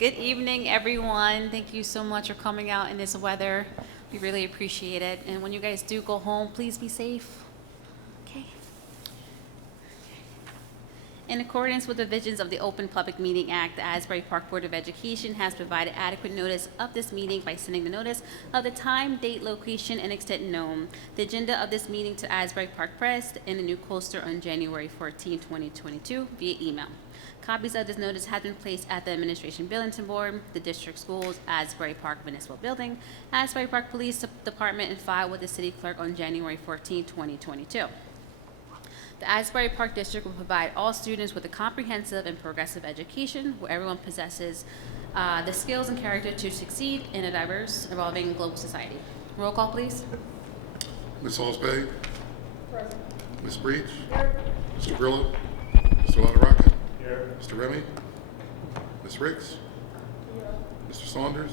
Good evening, everyone. Thank you so much for coming out in this weather. We really appreciate it. And when you guys do go home, please be safe. Okay. In accordance with the provisions of the Open Public Meeting Act, the Asbury Park Board of Education has provided adequate notice of this meeting by sending the notice of the time, date, location, and extent known, the agenda of this meeting to Asbury Park Press and the New Coaster on January 14, 2022 via email. Copies of this notice have been placed at the Administration Bulletin Board, the District Schools, Asbury Park Municipal Building, Asbury Park Police Department, and filed with the City Clerk on January 14, 2022. The Asbury Park District will provide all students with a comprehensive and progressive education where everyone possesses the skills and character to succeed in a diverse, evolving global society. Roll call, please. Ms. Halls-Bay? Present. Ms. Breach? Here. Mr. Grillo? Mr. LaRocca? Here. Mr. Remy? Ms. Ricks? Here. Mr. Saunders?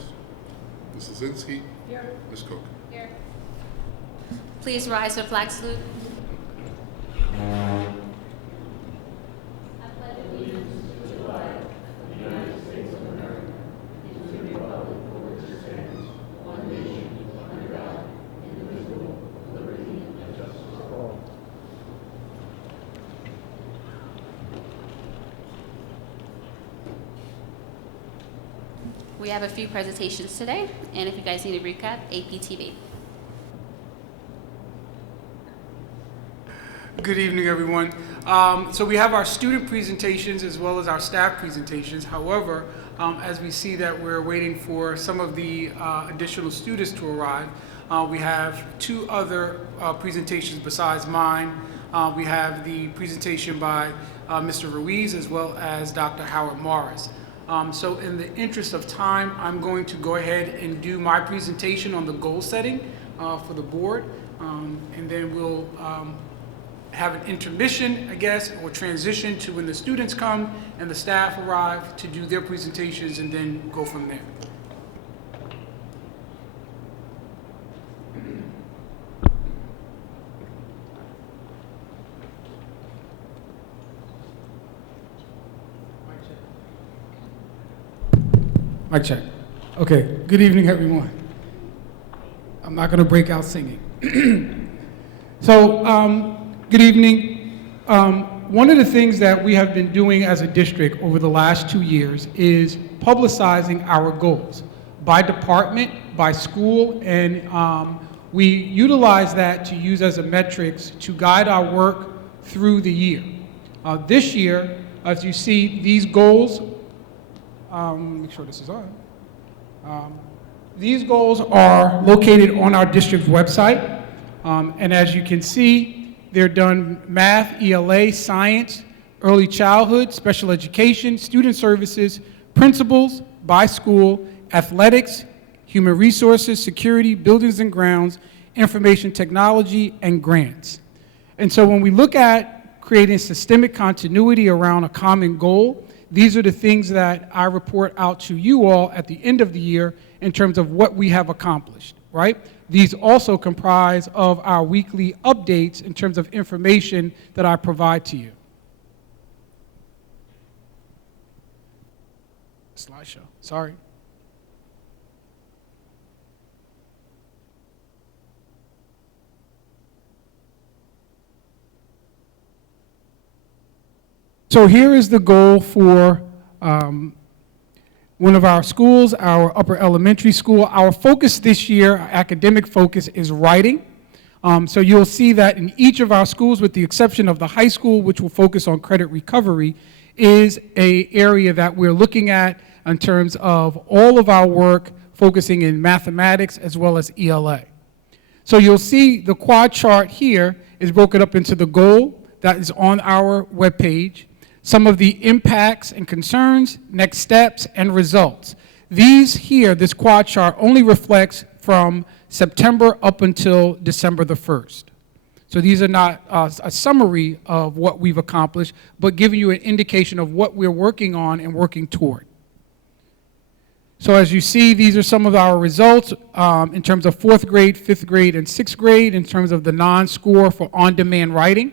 Mrs. Zinsky? Here. Ms. Cook? Here. Please rise for the flag salute. We have a few presentations today, and if you guys need a recap, APTV. Good evening, everyone. So we have our student presentations as well as our staff presentations. However, as we see that we're waiting for some of the additional students to arrive, we have two other presentations besides mine. We have the presentation by Mr. Ruiz as well as Dr. Howard Morris. So in the interest of time, I'm going to go ahead and do my presentation on the goal setting for the board, and then we'll have an intermission, I guess, or transition to when the students come and the staff arrive to do their presentations and then go from there. Mic check. Okay, good evening, everyone. I'm not going to break out singing. So, good evening. One of the things that we have been doing as a district over the last 2 years is publicizing our goals by department, by school, and we utilize that to use as a metrics to guide our work through the year. This year, as you see, these goals, make sure this is on. These goals are located on our district's website, and as you can see, they're done math, ELA, science, early childhood, special education, student services, principals, by school, athletics, human resources, security, buildings and grounds, information technology, and grants. And so when we look at creating systemic continuity around a common goal, these are the things that I report out to you all at the end of the year in terms of what we have accomplished, right? These also comprise of our weekly updates in terms of information that I provide to you. Slideshow, sorry. So here is the goal for one of our schools, our upper elementary school. Our focus this year, our academic focus, is writing. So you'll see that in each of our schools, with the exception of the high school, which will focus on credit recovery, is an area that we're looking at in terms of all of our work focusing in mathematics as well as ELA. So you'll see the quad chart here is broken up into the goal that is on our webpage, some of the impacts and concerns, next steps, and results. These here, this quad chart, only reflects from September up until December the 1st. So these are not a summary of what we've accomplished, but giving you an indication of what we're working on and working toward. So as you see, these are some of our results in terms of 4th grade, 5th grade, and 6th grade in terms of the non-score for on-demand writing.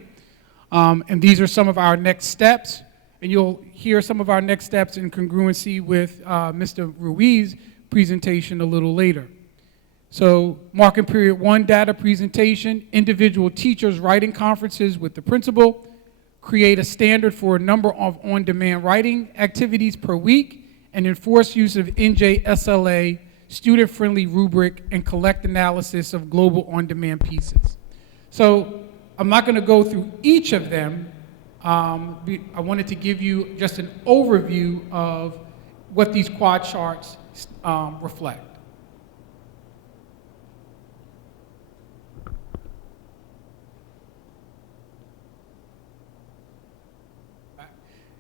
And these are some of our next steps and you'll hear some of our next steps in congruency with Mr. Ruiz's presentation a little later. So, marking period 1 data presentation, individual teachers writing conferences with the principal, create a standard for a number of on-demand writing activities per week, and enforce use of NJSLA, student-friendly rubric, and collect analysis of global on-demand pieces. So I'm not going to go through each of them. I wanted to give you just an overview of what these quad charts reflect.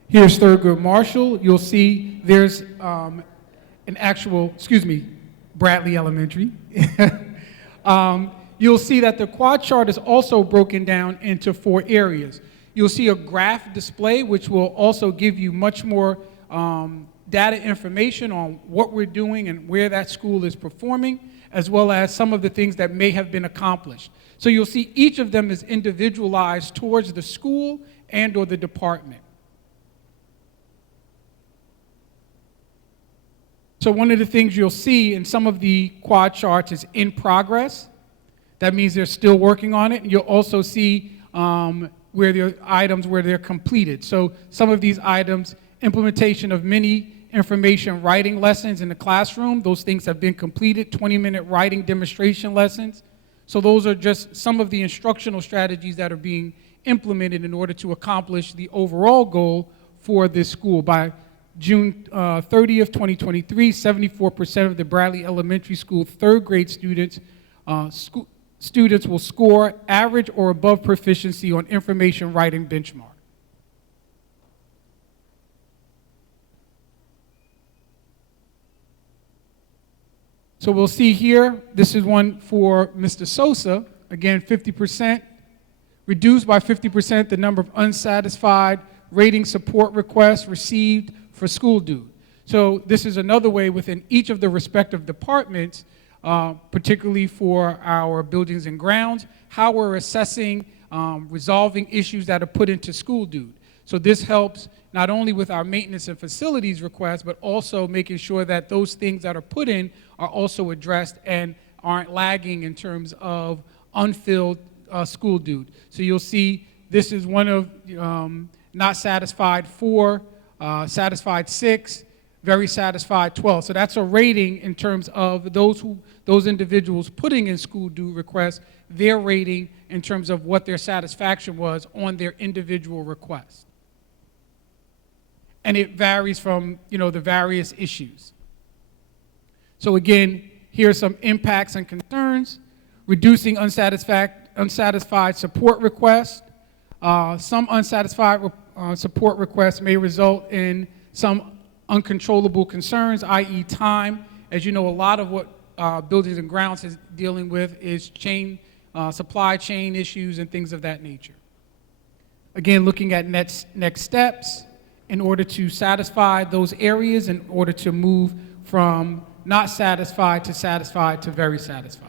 Here's Thurgood Marshall. You'll see there's an actual, Bradley Elementary. You'll see that the quad chart is also broken down into 4 areas. You'll see a graph display, which will also give you much more data information on what we're doing and where that school is performing, as well as some of the things that may have been accomplished. So you'll see each of them is individualized towards the school and or the department. So one of the things you'll see in some of the quad charts is in progress. That means they're still working on it. And you'll also see where there are items where they're completed. So some of these items, implementation of mini information writing lessons in the classroom, those things have been completed, 20-minute writing demonstration lessons. So those are just some of the instructional strategies that are being implemented in order to accomplish the overall goal for this school. By June 30th, 2023, 74% of the Bradley Elementary School 3rd grade students will score average or above proficiency on information writing benchmark. So we'll see here, this is one for Mr. Sosa, again 50%, reduced by 50% the number of unsatisfied rating support requests received for school dude. So this is another way within each of the respective departments, particularly for our buildings and grounds, how we're assessing resolving issues that are put into school dude. So this helps not only with our maintenance and facilities requests, but also making sure that those things that are put in are also addressed and aren't lagging in terms of unfilled school dude. So you'll see this is one of not satisfied 4, satisfied 6, very satisfied 12. So that's a rating in terms of those individuals putting in school due requests, their rating in terms of what their satisfaction was on their individual request. And it varies from, the various issues. So again, here are some impacts and concerns. Reducing unsatisfied support requests. Some unsatisfied support requests may result in some uncontrollable concerns, i.e. time. As you know, a lot of what buildings and grounds is dealing with is supply chain issues and things of that nature. Again, looking at next steps in order to satisfy those areas, in order to move from not satisfied to very satisfied.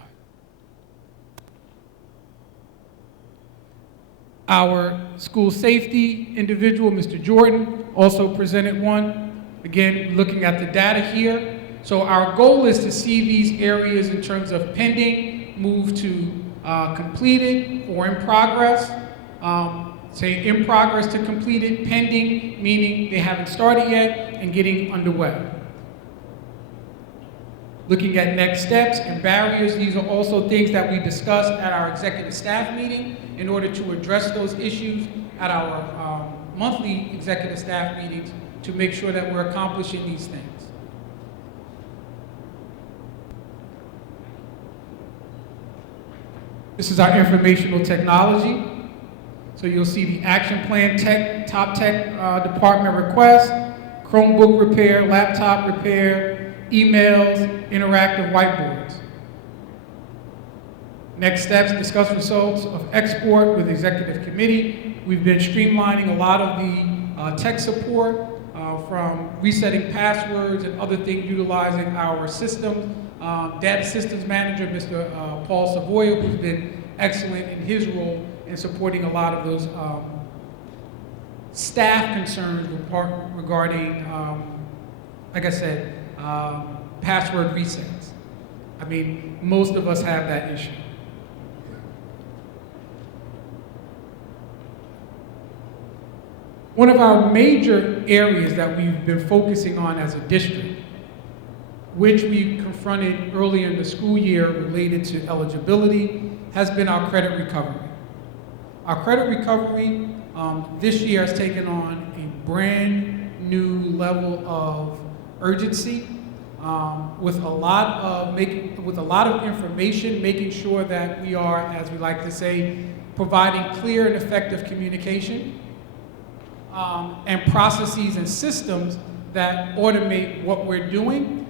Our school safety individual, Mr. Jordan, also presented one. Again, looking at the data here. So our goal is to see these areas in terms of pending, move to completed or in progress. Say in progress to completed, pending, meaning they haven't started yet, and getting underway. Looking at next steps and barriers, these are also things that we discussed at our executive staff meeting in order to address those issues at our monthly executive staff meetings to make sure that we're accomplishing these things. This is our informational technology. So you'll see the action plan top tech department request, Chromebook repair, laptop repair, emails, interactive whiteboards. Next steps, discuss results of export with executive committee. We've been streamlining a lot of the tech support from resetting passwords and other things utilizing our system. Data systems manager, Mr. Paul Savoya, who's been excellent in his role in supporting a lot of those staff concerns regarding, like I said, password resets. I mean, most of us have that issue. One of our major areas that we've been focusing on as a district, which we confronted earlier in the school year related to eligibility, has been our credit recovery. Our credit recovery this year has taken on a brand new level of urgency, with a lot of information, making sure that we are, as we like to say, providing clear and effective communication, and processes and systems that automate what we're doing,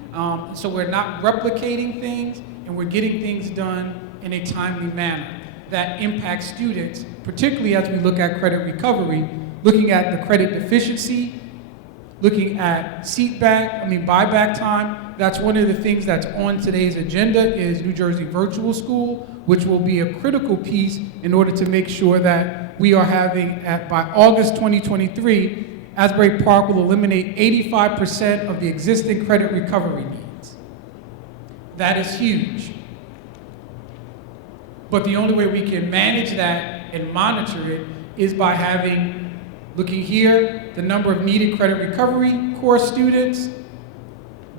so we're not replicating things and we're getting things done in a timely manner that impacts students, particularly as we look at credit recovery, looking at the credit deficiency, looking at buyback time. That's one of the things that's on today's agenda is New Jersey Virtual School, which will be a critical piece in order to make sure that we are having, by August 2023, Asbury Park will eliminate 85% of the existing credit recovery needs. That is huge. But the only way we can manage that and monitor it is by having, looking here, the number of needed credit recovery course students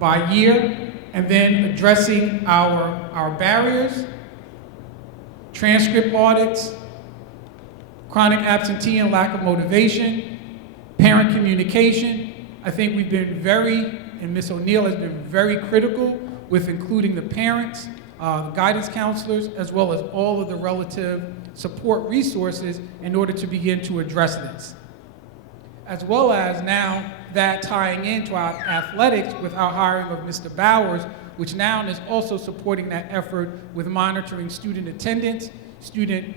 by year, and then addressing our barriers, transcript audits, chronic absentee and lack of motivation, parent communication. I think we've been and Ms. O'Neill has been very critical with including the parents, the guidance counselors, as well as all of the relative support resources in order to begin to address this. As well as now that tying into our athletics with our hiring of Mr. Bowers, which now is also supporting that effort with monitoring student attendance, student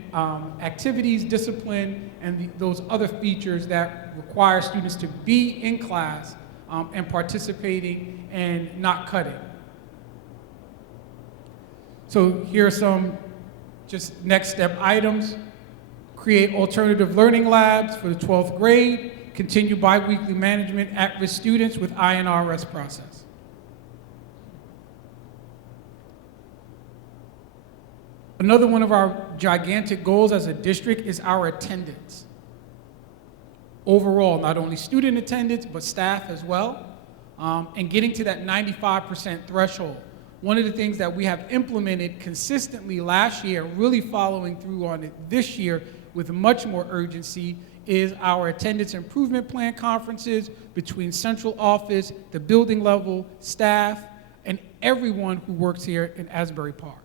activities, discipline, and those other features that require students to be in class and participating and not cutting. So here are some just next step items. Create alternative learning labs for the 12th grade. Continue biweekly management at-risk students with INRS process. Another one of our gigantic goals as a district is our attendance. Overall, not only student attendance, but staff as well, and getting to that 95% threshold. One of the things that we have implemented consistently last year, really following through on it this year with much more urgency, is our attendance improvement plan conferences between central office, the building level, staff, and everyone who works here in Asbury Park.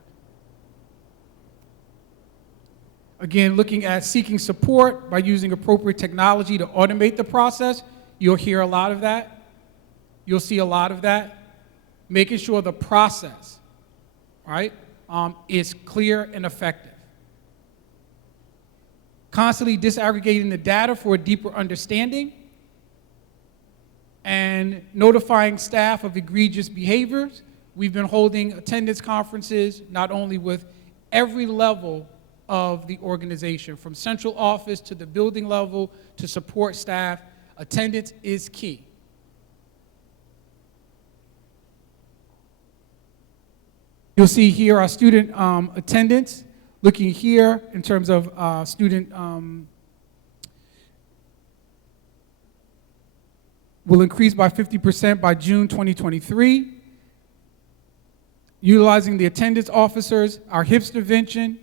Again, looking at seeking support by using appropriate technology to automate the process. You'll hear a lot of that. You'll see a lot of that. Making sure the process, right, is clear and effective. Constantly disaggregating the data for a deeper understanding, and notifying staff of egregious behaviors. We've been holding attendance conferences not only with every level of the organization, from central office to the building level to support staff. Attendance is key. You'll see here our student attendance. Looking here in terms of student will increase by 50% by June 2023. Utilizing the attendance officers, our HIPS intervention,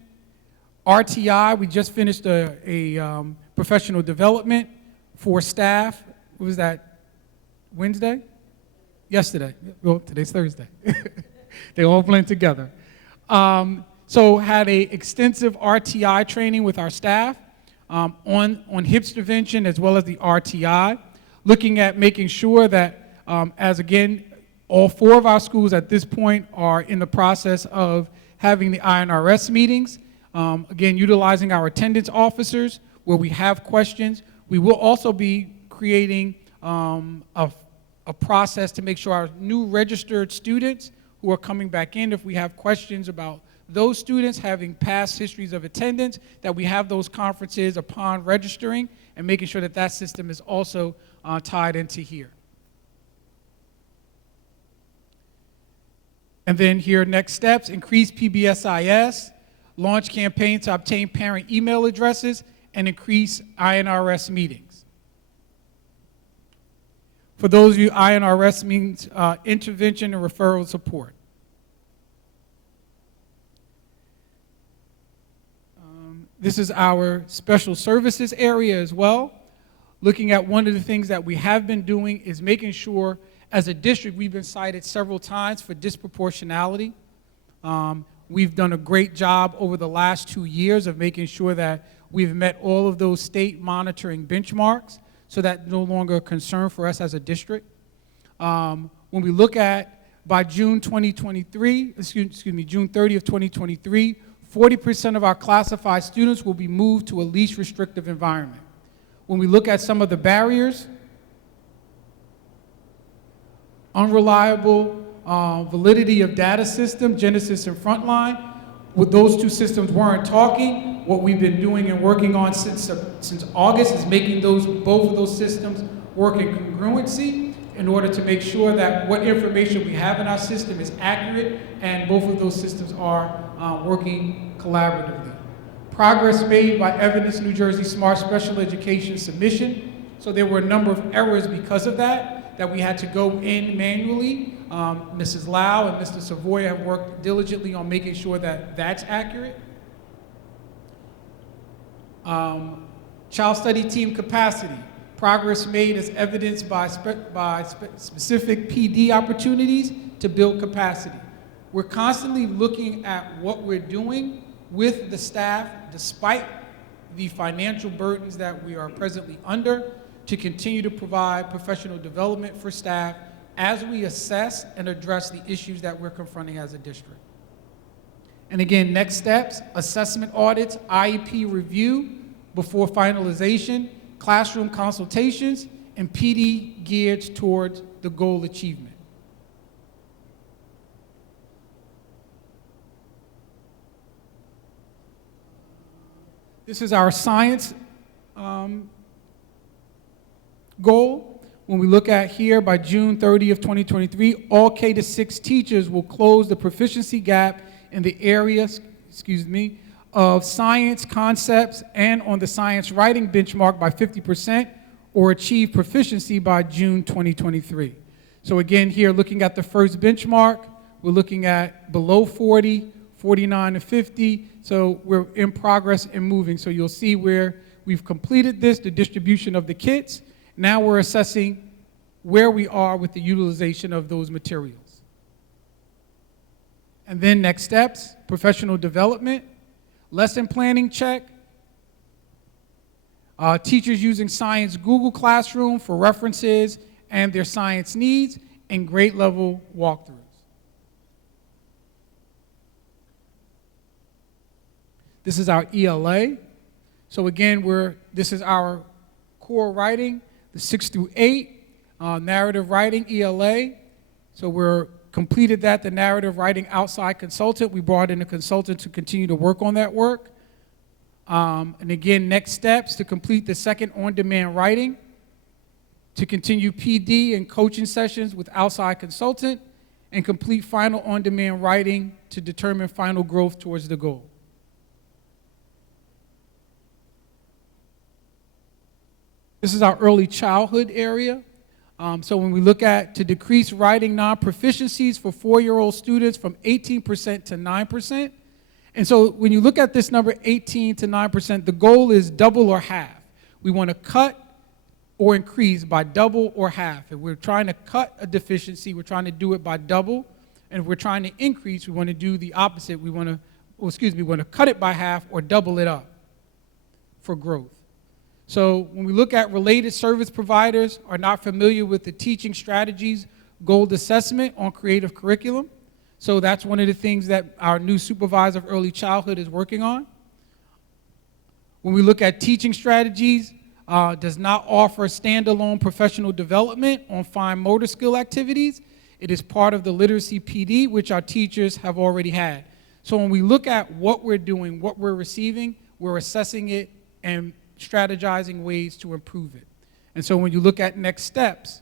RTI, we just finished a professional development for staff. What was that, Wednesday? Yesterday. Well, today's Thursday. They all blend together. So had a extensive RTI training with our staff on HIPS intervention as well as the RTI, looking at making sure that, as again, all 4 of our schools at this point are in the process of having the INRS meetings. Again, utilizing our attendance officers where we have questions. We will also be creating a process to make sure our new registered students who are coming back in, if we have questions about those students having past histories of attendance, that we have those conferences upon registering and making sure that that system is also tied into here. And then here, next steps, increase PBSIS, launch campaign to obtain parent email addresses, and increase INRS meetings. For those of you, INRS means intervention and referral support. This is our special services area as well. Looking at one of the things that we have been doing is making sure, as a district, we've been cited several times for disproportionality. We've done a great job over the last 2 years of making sure that we've met all of those state monitoring benchmarks, so that's no longer a concern for us as a district. When we look at, by June 2023, excuse me, June 30th, 2023, 40% of our classified students will be moved to a least restrictive environment. When we look at some of the barriers, unreliable validity of data system, Genesis and Frontline, with those two systems weren't talking. What we've been doing and working on since August is making both of those systems work in congruency in order to make sure that what information we have in our system is accurate and both of those systems are working collaboratively. Progress made by Evidence New Jersey Smart Special Education submission. So there were a number of errors because of that we had to go in manually. Mrs. Lau and Mr. Savoy have worked diligently on making sure that that's accurate. Child study team capacity. Progress made as evidenced by specific PD opportunities to build capacity. We're constantly looking at what we're doing with the staff, despite the financial burdens that we are presently under, to continue to provide professional development for staff as we assess and address the issues that we're confronting as a district. And again, next steps, assessment audits, IEP review before finalization, classroom consultations, and PD geared towards the goal achievement. This is our science goal. When we look at here, by June 30th, 2023, all K-6 teachers will close the proficiency gap in the area, of science concepts and on the science writing benchmark by 50% or achieve proficiency by June 2023. So again, here looking at the first benchmark, we're looking at below 40, 49 to 50, so we're in progress and moving. So you'll see where we've completed this, the distribution of the kits. Now we're assessing where we are with the utilization of those materials. And then next steps, professional development, lesson planning check, teachers using Science Google Classroom for references and their science needs, and grade level walkthroughs. This is our ELA. So again, this is our core writing, the 6 through 8, narrative writing, ELA. So we're completed that, the narrative writing outside consultant. We brought in a consultant to continue to work on that work. And again, next steps to complete the second on-demand writing, to continue PD and coaching sessions with outside consultant, and complete final on-demand writing to determine final growth towards the goal. This is our early childhood area. So when we look at to decrease writing non-proficiencies for 4-year-old students from 18% to 9%. And so when you look at this number 18 to 9%, the goal is double or half. We want to cut or increase by double or half. If we're trying to cut a deficiency, we're trying to do it by double. And if we're trying to increase, we want to do the opposite. We want to cut it by half or double it up for growth. So when we look at related service providers are not familiar with the teaching strategies gold assessment on creative curriculum. So that's one of the things that our new supervisor of early childhood is working on. When we look at teaching strategies, does not offer standalone professional development on fine motor skill activities. It is part of the literacy PD, which our teachers have already had. So when we look at what we're doing, what we're receiving, we're assessing it and strategizing ways to improve it. And so when you look at next steps,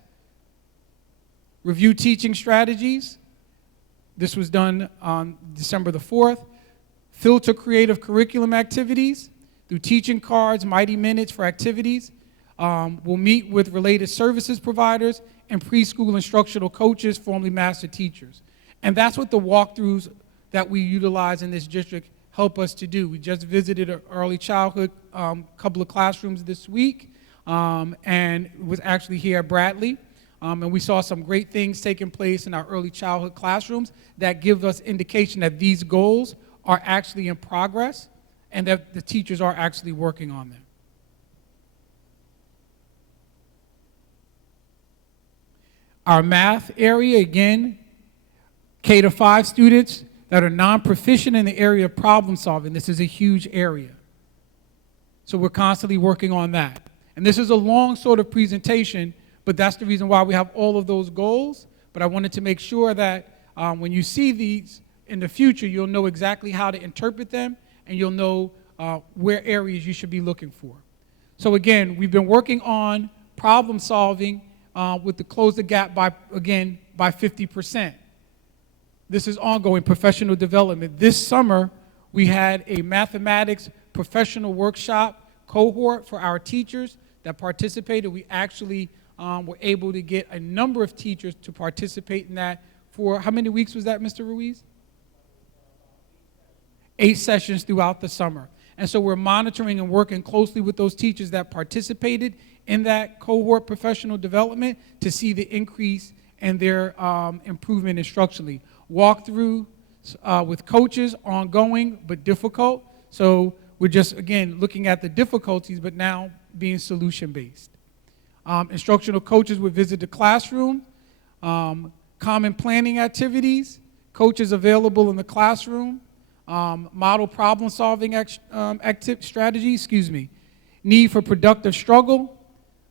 review teaching strategies. This was done on December the 4th. Filter creative curriculum activities through teaching cards, Mighty Minutes for activities. We'll meet with related services providers and preschool instructional coaches, formerly master teachers. And that's what the walkthroughs that we utilize in this district help us to do. We just visited an early childhood couple of classrooms this week, and was actually here at Bradley. And we saw some great things taking place in our early childhood classrooms that give us indication that these goals are actually in progress and that the teachers are actually working on them. Our math area, again, K-5 students that are non-proficient in the area of problem solving. This is a huge area. So we're constantly working on that. And this is a long sort of presentation, but that's the reason why we have all of those goals. But I wanted to make sure that when you see these in the future, you'll know exactly how to interpret them, and you'll know where areas you should be looking for. So again, we've been working on problem solving with the close the gap by 50%. This is ongoing professional development. This summer, we had a mathematics professional workshop cohort for our teachers that participated. We actually were able to get a number of teachers to participate in that for, how many weeks was that, Mr. Ruiz? 8 sessions throughout the summer. And so we're monitoring and working closely with those teachers that participated in that cohort professional development to see the increase and their improvement instructionally. Walkthrough with coaches, ongoing but difficult. So we're just, again, looking at the difficulties, but now being solution-based. Instructional coaches would visit the classroom, common planning activities, coaches available in the classroom, model problem-solving strategies, need for productive struggle.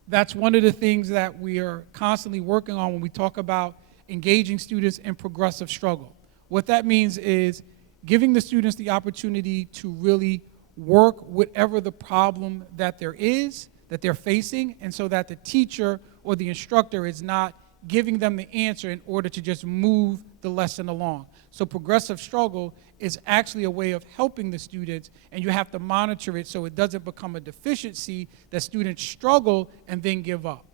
That's one of the things that we are constantly working on when we talk about engaging students in progressive struggle. What that means is giving the students the opportunity to really work whatever the problem that there is, that they're facing, and so that the teacher or the instructor is not giving them the answer in order to just move the lesson along. So progressive struggle is actually a way of helping the students, and you have to monitor it so it doesn't become a deficiency that students struggle and then give up.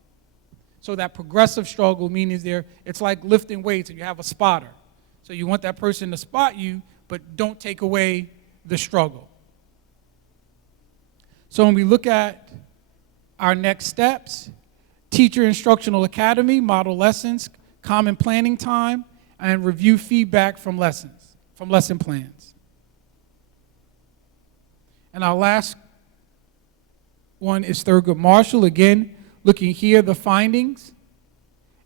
So that progressive struggle means it's like lifting weights and you have a spotter. So you want that person to spot you, but don't take away the struggle. So when we look at our next steps, Teacher Instructional Academy, model lessons, common planning time, and review feedback from lessons, from lesson plans. And our last one is Thurgood Marshall. Again, looking here, the findings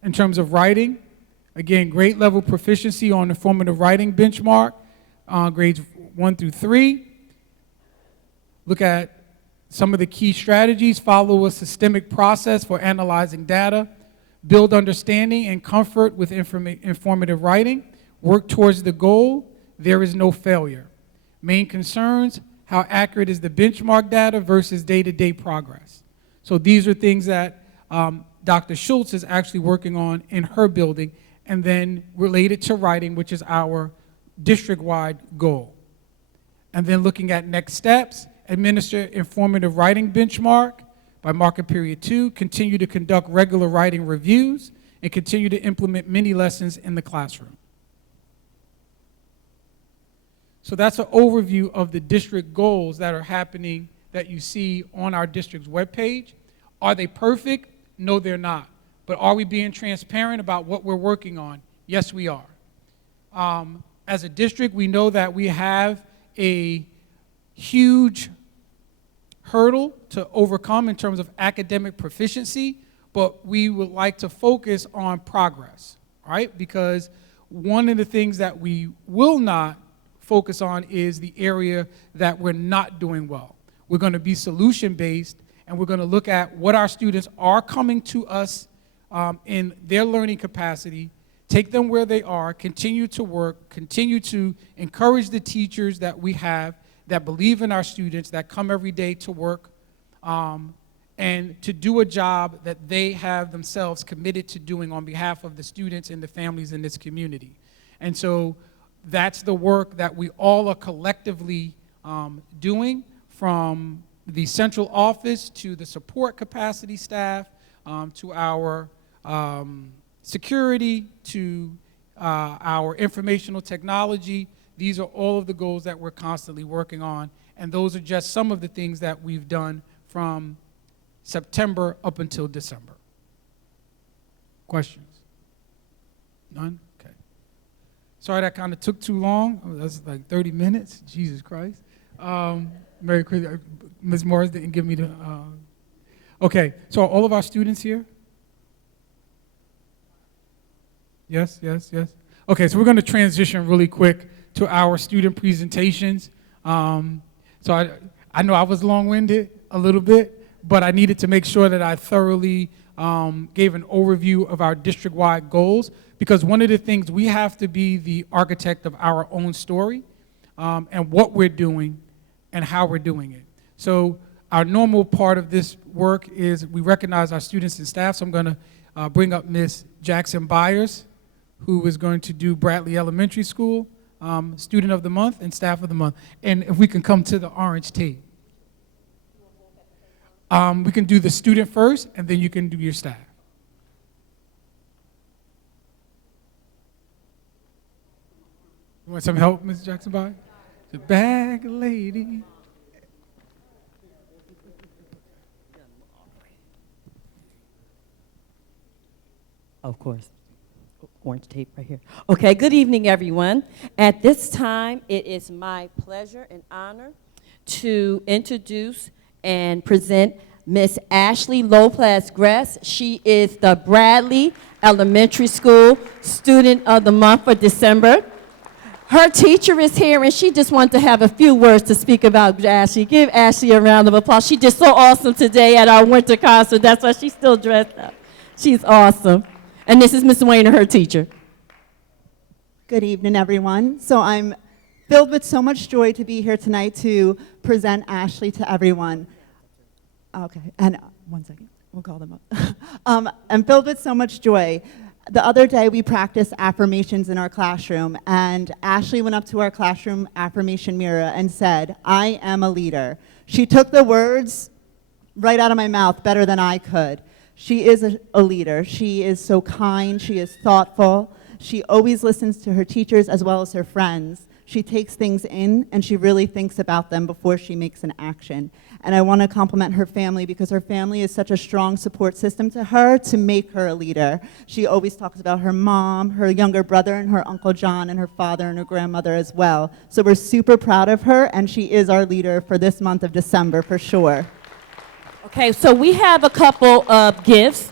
in terms of writing. Again, grade level proficiency on informative writing benchmark, grades 1 through 3. Look at some of the key strategies. Follow a systemic process for analyzing data. Build understanding and comfort with informative writing. Work towards the goal. There is no failure. Main concerns: how accurate is the benchmark data versus day-to-day progress? So these are things that Dr. Schultz is actually working on in her building, and then related to writing, which is our district-wide goal. And then looking at next steps: administer informative writing benchmark by market period 2, continue to conduct regular writing reviews, and continue to implement mini lessons in the classroom. So that's an overview of the district goals that are happening that you see on our district's webpage. Are they perfect? No, they're not. But are we being transparent about what we're working on? Yes, we are. As a district, we know that we have a huge hurdle to overcome in terms of academic proficiency, but we would like to focus on progress, right? Because one of the things that we will not focus on is the area that we're not doing well. We're going to be solution-based, and we're going to look at what our students are coming to us in their learning capacity, take them where they are, continue to work, continue to encourage the teachers that we have that believe in our students, that come every day to work, and to do a job that they have themselves committed to doing on behalf of the students and the families in this community. And so that's the work that we all are collectively doing, from the central office to the support capacity staff, to our security, to our informational technology. These are all of the goals that we're constantly working on, and those are just some of the things that we've done from September up until December. Questions? None? Okay. Sorry that kind of took too long. Oh, that's like 30 minutes. Jesus Christ. Merry Christmas. Ms. Morris didn't give me the... Okay, so are all of our students here? Yes, yes, yes. Okay, so we're going to transition really quick to our student presentations. So I know I was long-winded a little bit, but I needed to make sure that I thoroughly gave an overview of our district-wide goals, because one of the things, we have to be the architect of our own story, and what we're doing and how we're doing it. So our normal part of this work is we recognize our students and staff. So I'm going to bring up Ms. Jackson Byers, who is going to do Bradley Elementary School, Student of the Month and Staff of the Month. And if we can come to the orange tape. We can do the student first, and then you can do your staff. You want some help, Ms. Jackson Byers? The bag lady. Of course. Orange tape right here. Okay, good evening, everyone. At this time, it is my pleasure and honor to introduce and present Miss Ashley Lopez-Gress. She is the Bradley Elementary School Student of the Month for December. Her teacher is here, and she just wanted to have a few words to speak about Ashley. Give Ashley a round of applause. She did so awesome today at our winter concert. That's why she's still dressed up. She's awesome. And this is Miss Wayner, her teacher. Good evening, everyone. So I'm filled with so much joy to be here tonight to present Ashley to everyone. Okay, and 1 second, we'll call them up. I'm filled with so much joy. The other day we practiced affirmations in our classroom, and Ashley went up to our classroom affirmation mirror and said, "I am a leader." She took the words right out of my mouth better than I could. She is a leader. She is so kind. She is thoughtful. She always listens to her teachers as well as her friends. She takes things in, and she really thinks about them before she makes an action. And I want to compliment her family, because her family is such a strong support system to her to make her a leader. She always talks about her mom, her younger brother, and her Uncle John, and her father and her grandmother as well. So we're super proud of her, and she is our leader for this month of December for sure. Okay, so we have a couple of gifts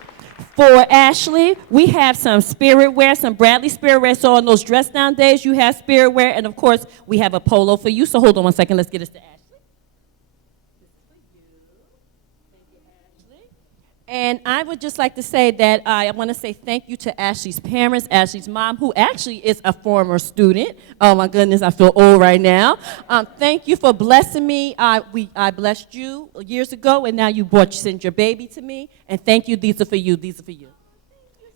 for Ashley. We have some spirit wear, some Bradley spirit wear. So on those dress down days, you have spirit wear. And of course, we have a polo for you. So hold on 1 second. Let's get us to Ashley. This is for you. Thank you, Ashley. And I would just like to say that I want to say thank you to Ashley's parents, Ashley's mom, who actually is a former student. Oh my goodness, I feel old right now. Thank you for blessing me. I blessed you years ago, and now you sent your baby to me. And thank you. These are for you. These are for you.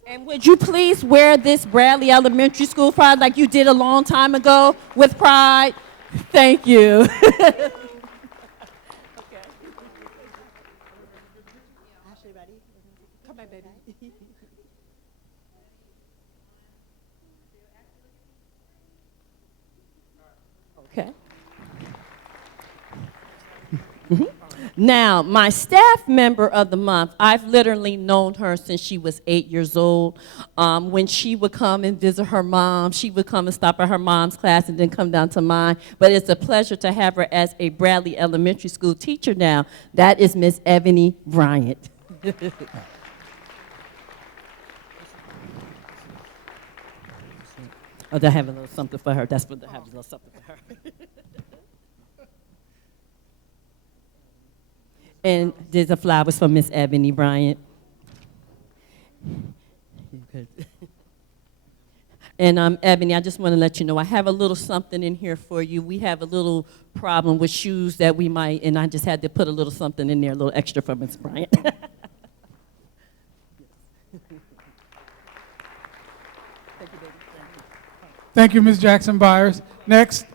And would you please wear this Bradley Elementary School pride like you did a long time ago with pride? Thank you. Okay. Now, my staff member of the month, I've literally known her since she was 8 years old. When she would come and visit her mom, she would come and stop at her mom's class and then come down to mine. But it's a pleasure to have her as a Bradley Elementary School teacher now. That is Miss Ebony Bryant. Oh, they have a little something for her. That's what they have, a little something for her. And there's a flowers for Miss Ebony Bryant. And Ebony, I just want to let you know, I have a little something in here for you. We have a little problem with shoes that we might, and I just had to put a little something in there, a little extra for Ms. Bryant. Thank you, Ms. Jackson Byers. Next,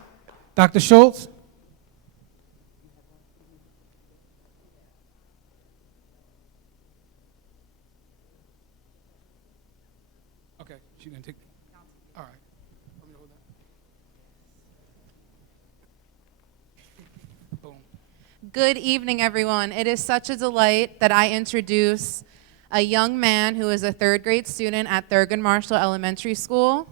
Dr. Schultz. Okay, she didn't take. All right. Want me to hold that? Boom. Good evening, everyone. It is such a delight that I introduce a young man who is a third grade student at Thurgood Marshall Elementary School.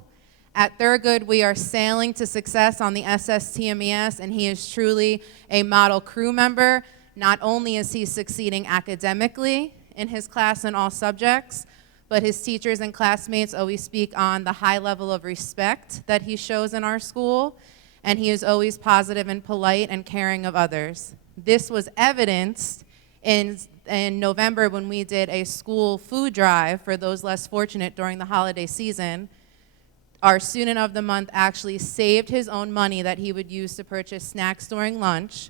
At Thurgood, we are sailing to success on the SSTMES, and he is truly a model crew member. Not only is he succeeding academically in his class in all subjects, but his teachers and classmates always speak on the high level of respect that he shows in our school, and he is always positive and polite and caring of others. This was evidenced in November when we did a school food drive for those less fortunate during the holiday season. Our student of the month actually saved his own money that he would use to purchase snacks during lunch,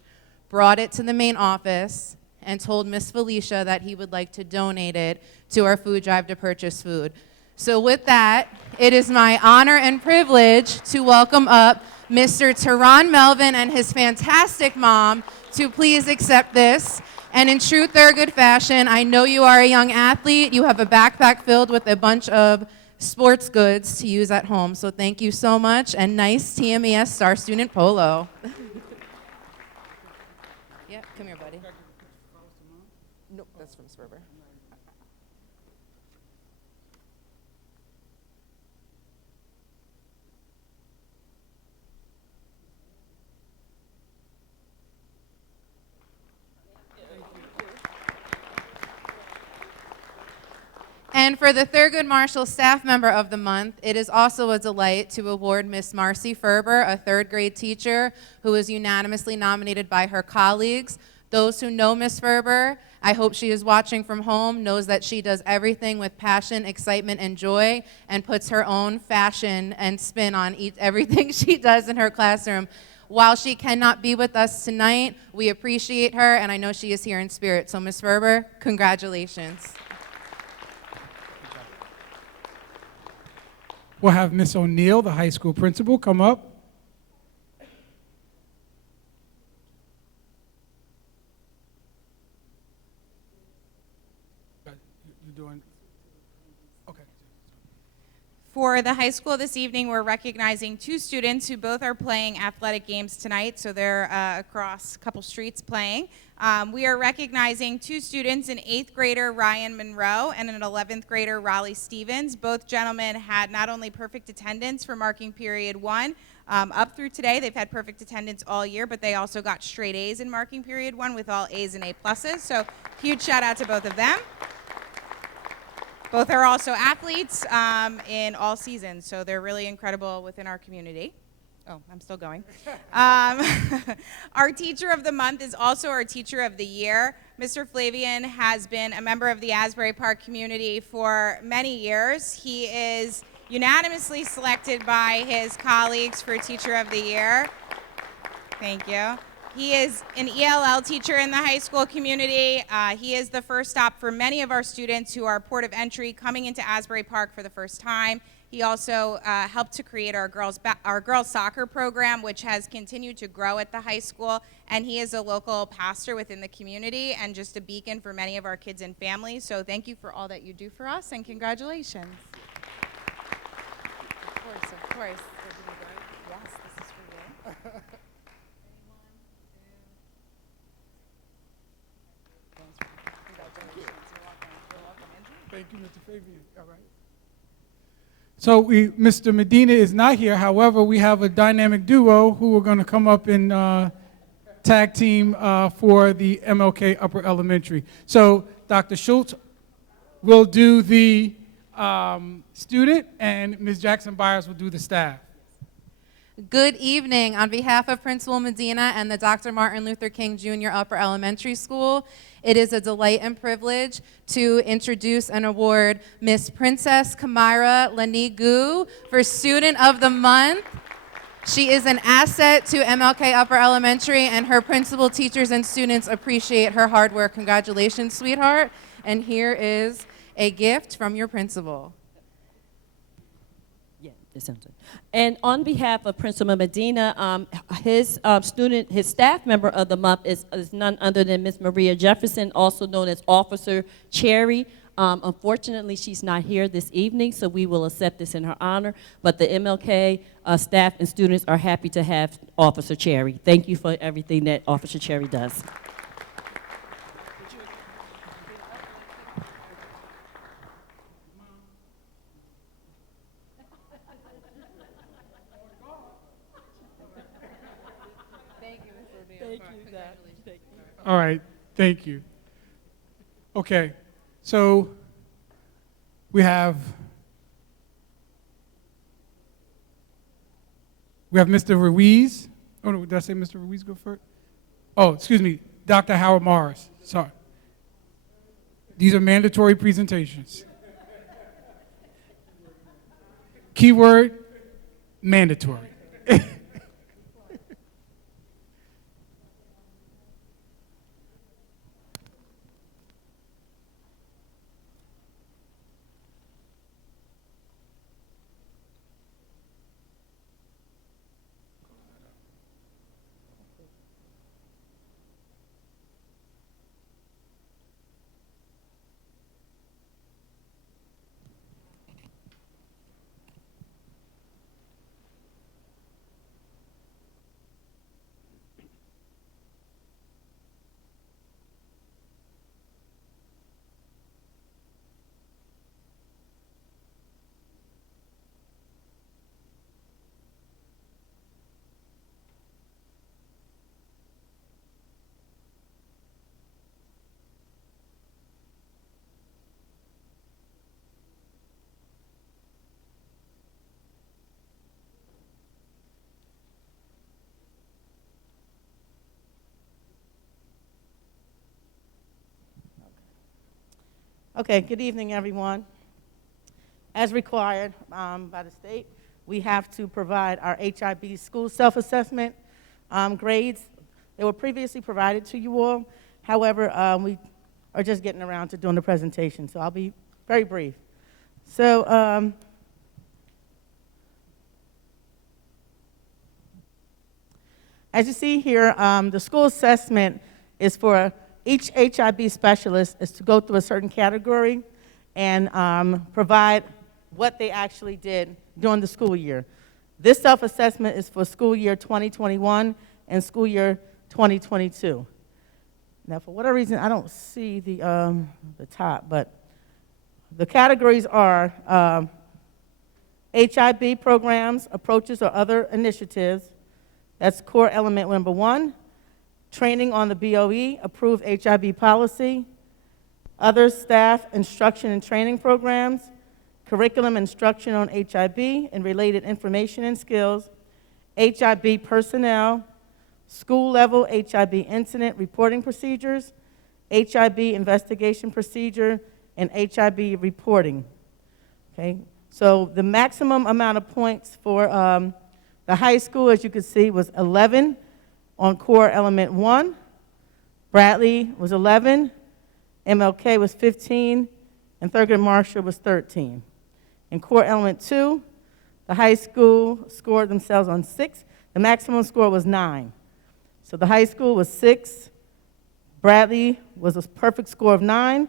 brought it to the main office, and told Miss Felicia that he would like to donate it to our food drive to purchase food. So with that, it is my honor and privilege to welcome up Mr. Teron Melvin and his fantastic mom to please accept this. And in true Thurgood fashion, I know you are a young athlete. You have a backpack filled with a bunch of sports goods to use at home. So thank you so much, and nice TMES Star Student Polo. Yeah, come here, buddy. Nope, that's from Sperber. And for the Thurgood Marshall Staff Member of the Month, it is also a delight to award Miss Marcy Ferber, a third grade teacher who was unanimously nominated by her colleagues. Those who know Miss Ferber, I hope she is watching from home, knows that she does everything with passion, excitement, and joy, and puts her own fashion and spin on everything she does in her classroom. While she cannot be with us tonight, we appreciate her, and I know she is here in spirit. So Miss Ferber, congratulations. We'll have Miss O'Neill, the high school principal, come up. You're doing, okay. For the high school this evening, we're recognizing two students who both are playing athletic games tonight, so they're across a couple streets playing. We are recognizing two students, an 8th grader, Ryan Monroe, and an 11th grader, Raleigh Stevens. Both gentlemen had not only perfect attendance for marking period 1, up through today, they've had perfect attendance all year, but they also got straight A's in marking period 1 with all A's and A pluses, so huge shout out to both of them. Both are also athletes in all seasons, so they're really incredible within our community. Oh, I'm still going. Our Teacher of the Month is also our Teacher of the Year. Mr. Flavian has been a member of the Asbury Park community for many years. He is unanimously selected by his colleagues for Teacher of the Year. Thank you. He is an ELL teacher in the high school community. He is the first stop for many of our students who are port of entry coming into Asbury Park for the first time. He also helped to create our girls soccer program, which has continued to grow at the high school. And he is a local pastor within the community and just a beacon for many of our kids and families. So thank you for all that you do for us, and congratulations. Of course, of course. Yes, this is for you. Thank you, Mr. Fabian. All right. So Mr. Medina is not here. However, we have a dynamic duo who are going to come up and tag team for the MLK Upper Elementary. So Dr. Schultz will do the student, and Ms. Jackson Byers will do the staff. Good evening. On behalf of Principal Medina and the Dr. Martin Luther King Jr. Upper Elementary School, it is a delight and privilege to introduce and award Miss Princess Kamira Lanigu for Student of the Month. She is an asset to MLK Upper Elementary, and her principal, teachers, and students appreciate her hard work. Congratulations, sweetheart. And here is a gift from your principal. Yeah, it sounds good. And on behalf of Principal Medina, his staff member of the month is none other than Miss Maria Jefferson, also known as Officer Cherry. Unfortunately, she's not here this evening, so we will accept this in her honor. But the MLK staff and students are happy to have Officer Cherry. Thank you for everything that Officer Cherry does. All right, thank you. Okay, so we have Mr. Ruiz. Oh, no, did I say Mr. Ruiz go first? Oh, excuse me, Dr. Howard Morris. Sorry. These are mandatory presentations. Keyword, mandatory. Okay, good evening, everyone. As required by the state, we have to provide our HIV school self-assessment grades. They were previously provided to you all. However, we are just getting around to doing the presentation, so I'll be very brief. So, as you see here, the school assessment is for each HIV specialist is to go through a certain category and provide what they actually did during the school year. This self-assessment is for school year 2021 and school year 2022. Now, for whatever reason, I don't see the top, but the categories are HIV programs, approaches, or other initiatives. That's core element number 1. Training on the BOE approved HIV policy, other staff instruction and training programs, curriculum instruction on HIV and related information and skills, HIV personnel, school-level HIV incident reporting procedures, HIV investigation procedure, and HIV reporting. Okay, so the maximum amount of points for the high school, as you can see, was 11. On core element 1, Bradley was 11, MLK was 15, and Thurgood Marshall was 13. In core element 2, the high school scored themselves on 6. The maximum score was 9. So the high school was 6, Bradley was a perfect score of 9,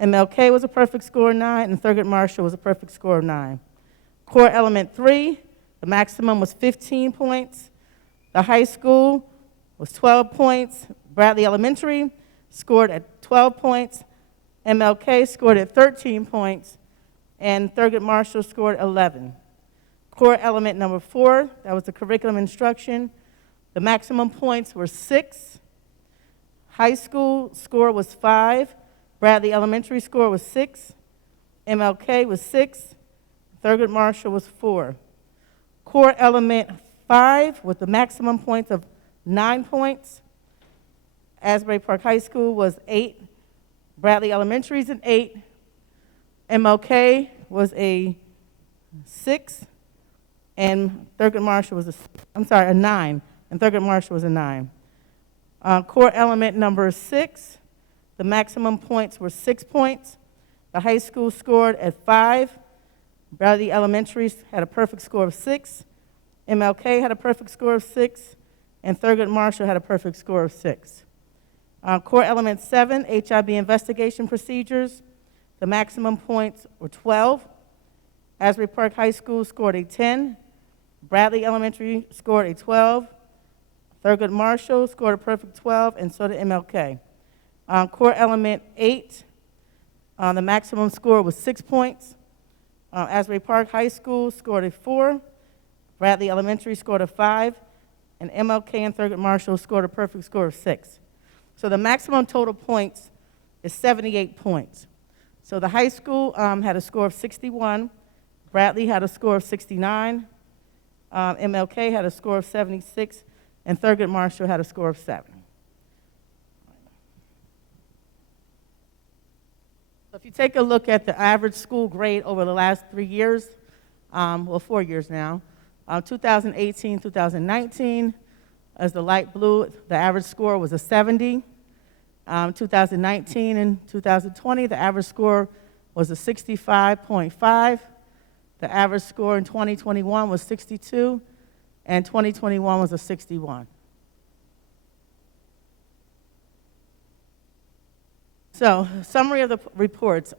MLK was a perfect score of 9, and Thurgood Marshall was a perfect score of 9. Core element 3, the maximum was 15 points. The high school was 12 points. Bradley Elementary scored at 12 points. MLK scored at 13 points. And Thurgood Marshall scored 11. Core element number 4, that was the curriculum instruction. The maximum points were 6. High school score was 5. Bradley Elementary score was 6. MLK was 6. Thurgood Marshall was 4. Core element 5 with the maximum points of 9 points. Asbury Park High School was 8. Bradley Elementary is an 8. MLK was a 6. And Thurgood Marshall was a 9. And Thurgood Marshall was a 9. Core element number 6, the maximum points were 6 points. The high school scored at 5. Bradley Elementary had a perfect score of 6. MLK had a perfect score of 6. And Thurgood Marshall had a perfect score of 6. Core element 7, HIV investigation procedures. The maximum points were 12. Asbury Park High School scored a 10. Bradley Elementary scored a 12. Thurgood Marshall scored a perfect 12, and so did MLK. Core element 8, the maximum score was 6 points. Asbury Park High School scored a 4. Bradley Elementary scored a 5. And MLK and Thurgood Marshall scored a perfect score of 6. So the maximum total points is 78 points. So the high school had a score of 61. Bradley had a score of 69. MLK had a score of 76. And Thurgood Marshall had a score of 7. So if you take a look at the average school grade over the last 3 years, 4 years now, 2018, 2019, as the light blue, the average score was a 70. 2019 and 2020, the average score was a 65.5. The average score in 2021 was 62, and 2021 was a 61. So, summary of the reports,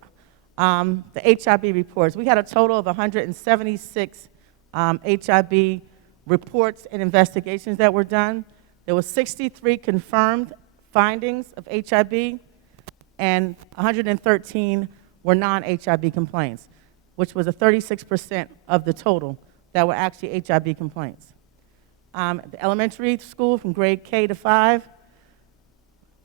the HIV reports. We had a total of 176 HIV reports and investigations that were done. There were 63 confirmed findings of HIV, and 113 were non-HIV complaints, which was a 36% of the total that were actually HIV complaints. The elementary school from grade K to 5,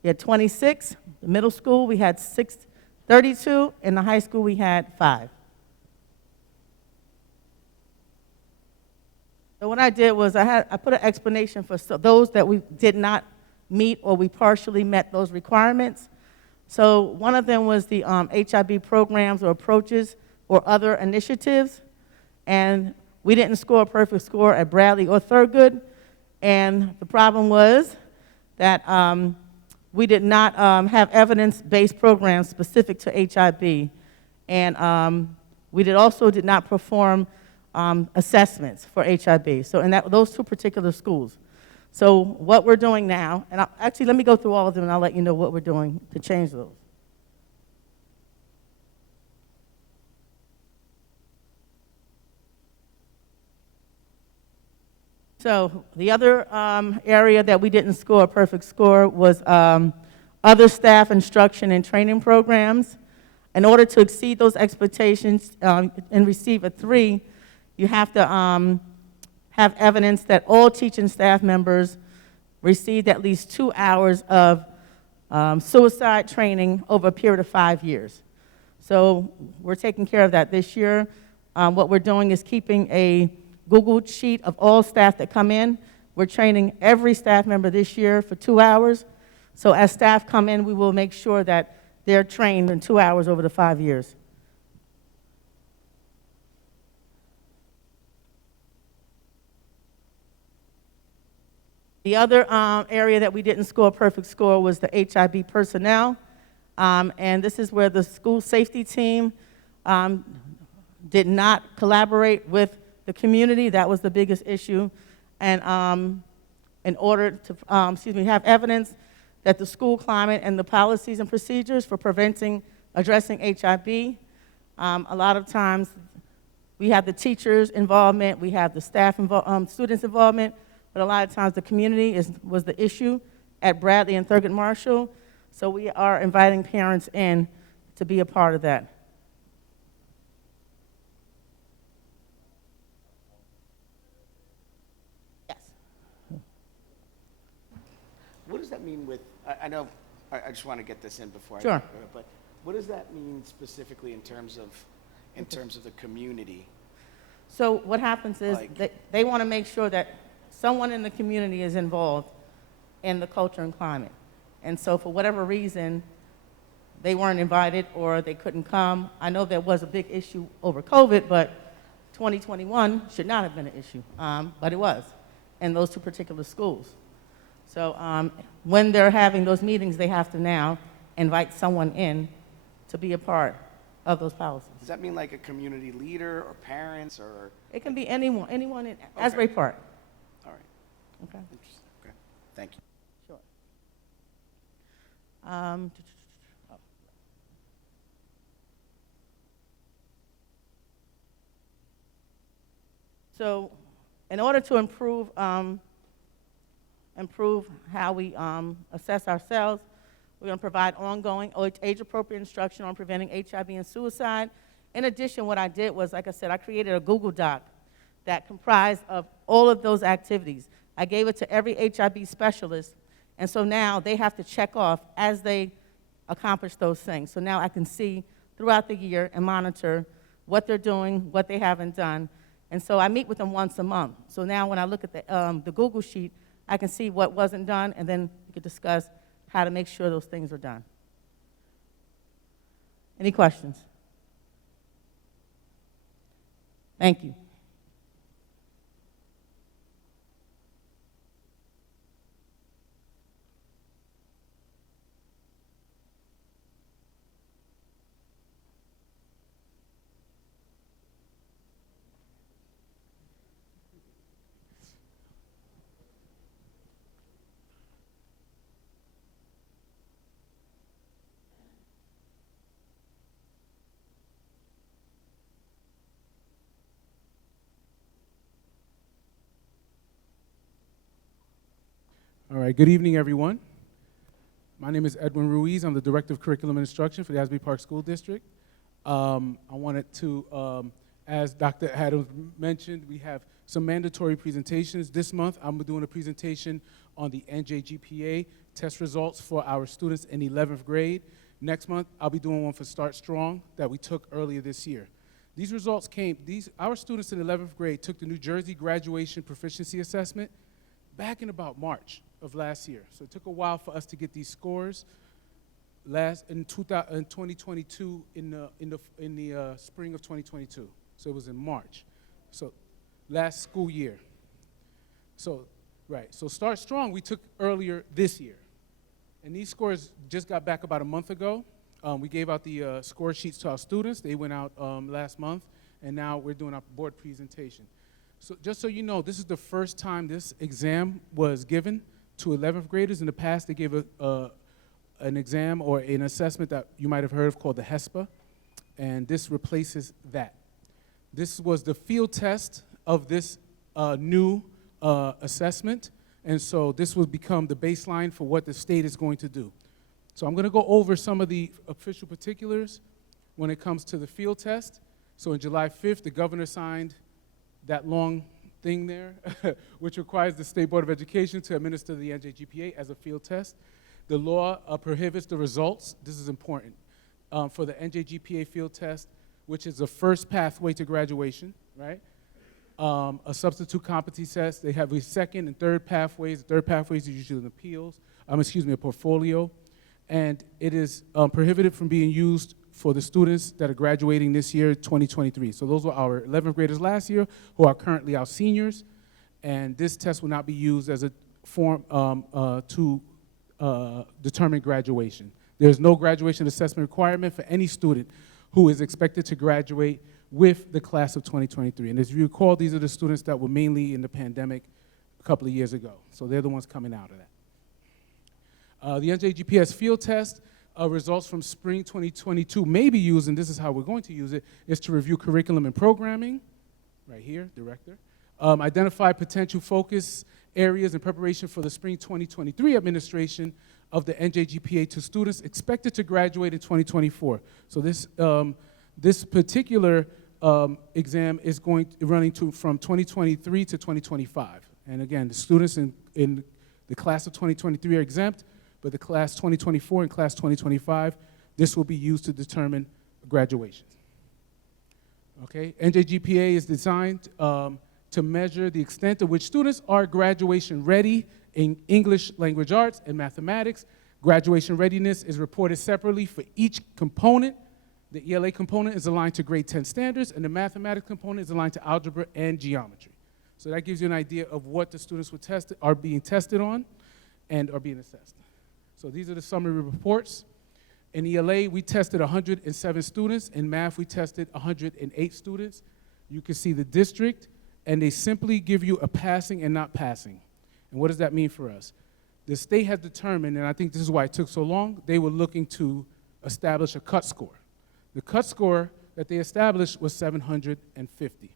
we had 26. The middle school, we had 32. In the high school, we had 5. So what I did was I put an explanation for those that we did not meet or we partially met those requirements. So one of them was the HIV programs or approaches or other initiatives. And we didn't score a perfect score at Bradley or Thurgood. And the problem was that we did not have evidence-based programs specific to HIV. And we also did not perform assessments for HIV. So in those 2 particular schools. So what we're doing now, and actually let me go through all of them and I'll let you know what we're doing to change those. So the other area that we didn't score a perfect score was other staff instruction and training programs. In order to exceed those expectations and receive a 3, you have to have evidence that all teaching staff members received at least 2 hours of suicide training over a period of 5 years. So we're taking care of that this year. What we're doing is keeping a Google sheet of all staff that come in. We're training every staff member this year for 2 hours. So as staff come in, we will make sure that they're trained in 2 hours over the 5 years. The other area that we didn't score a perfect score was the HIV personnel. And this is where the school safety team did not collaborate with the community. That was the biggest issue. And in order to have evidence that the school climate and the policies and procedures for addressing HIV, a lot of times we have the teachers' involvement, we have the staff students' involvement, but a lot of times the community was the issue at Bradley and Thurgood Marshall. So we are inviting parents in to be a part of that. Yes. What does that mean with, I know, I just want to get this in before Sure. but what does that mean specifically in terms of the community? So what happens is Like- they want to make sure that someone in the community is involved in the culture and climate. And so for whatever reason, they weren't invited or they couldn't come. I know there was a big issue over COVID, but 2021 should not have been an issue, but it was in those two particular schools. So when they're having those meetings, they have to now invite someone in to be a part of those policies. Does that mean like a community leader or parents or? It can be anyone in Asbury Park. All right, Okay, interesting, okay, thank you. sure. So, in order to improve how we assess ourselves, we're going to provide ongoing age-appropriate instruction on preventing HIV and suicide. In addition, what I did was, like I said, I created a Google Doc that comprised of all of those activities. I gave it to every HIV specialist, and so now they have to check off as they accomplish those things. So now I can see throughout the year and monitor what they're doing, what they haven't done. And so I meet with them once a month. So now when I look at the Google sheet, I can see what wasn't done, and then we can discuss how to make sure those things are done. Any questions? Thank you. All right, good evening, everyone. My name is Edwin Ruiz. I'm the Director of Curriculum and Instruction for the Asbury Park School District. I wanted to, as Dr. Adams mentioned, we have some mandatory presentations. This month, I'm doing a presentation on the GPA test results for our students in 11th grade. Next month, I'll be doing one for Start Strong that we took earlier this year. These results our students in 11th grade took the New Jersey Graduation Proficiency Assessment back in about March of last year. So it took a while for us to get these scores. In 2022, in the spring of 2022. So it was in March. So last school year. So, right. So Start Strong we took earlier this year. And these scores just got back about a month ago. We gave out the score sheets to our students. They went out last month. And now we're doing our board presentation. So just so you know, this is the first time this exam was given to 11th graders. In the past, they gave an exam or an assessment that you might have heard of called the HESPA, and this replaces that. This was the field test of this new assessment, and so this will become the baseline for what the state is going to do. So I'm going to go over some of the official particulars when it comes to the field test. So on July 5th, the governor signed that long thing there, which requires the State Board of Education to administer the GPA as a field test. The law prohibits the results, this is important, for the GPA field test, which is the first pathway to graduation, right? A substitute competency test, they have a second and third pathways. The third pathways is usually an appeals, a portfolio. And it is prohibited from being used for the students that are graduating this year, 2023. So those were our 11th graders last year who are currently our seniors. And this test will not be used as a form to determine graduation. There's no graduation assessment requirement for any student who is expected to graduate with the class of 2023. And as you recall, these are the students that were mainly in the pandemic a couple of years ago. So they're the ones coming out of that. The GPS field test results from spring 2022 may be used, and this is how we're going to use it, is to review curriculum and programming, right here, director, identify potential focus areas in preparation for the spring 2023 administration of the GPA to students expected to graduate in 2024. So this particular exam is running from 2023 to 2025. And again, the students in the class of 2023 are exempt, but the class 2024 and class 2025, this will be used to determine graduation. Okay, GPA is designed to measure the extent to which students are graduation ready in English language arts and mathematics. Graduation readiness is reported separately for each component. The ELA component is aligned to grade 10 standards, and the mathematics component is aligned to algebra and geometry. So that gives you an idea of what the students are being tested on and are being assessed. So these are the summary reports. In ELA, we tested 107 students. In math, we tested 108 students. You can see the district, and they simply give you a passing and not passing. And what does that mean for us? The state has determined, and I think this is why it took so long, they were looking to establish a cut score. The cut score that they established was 750.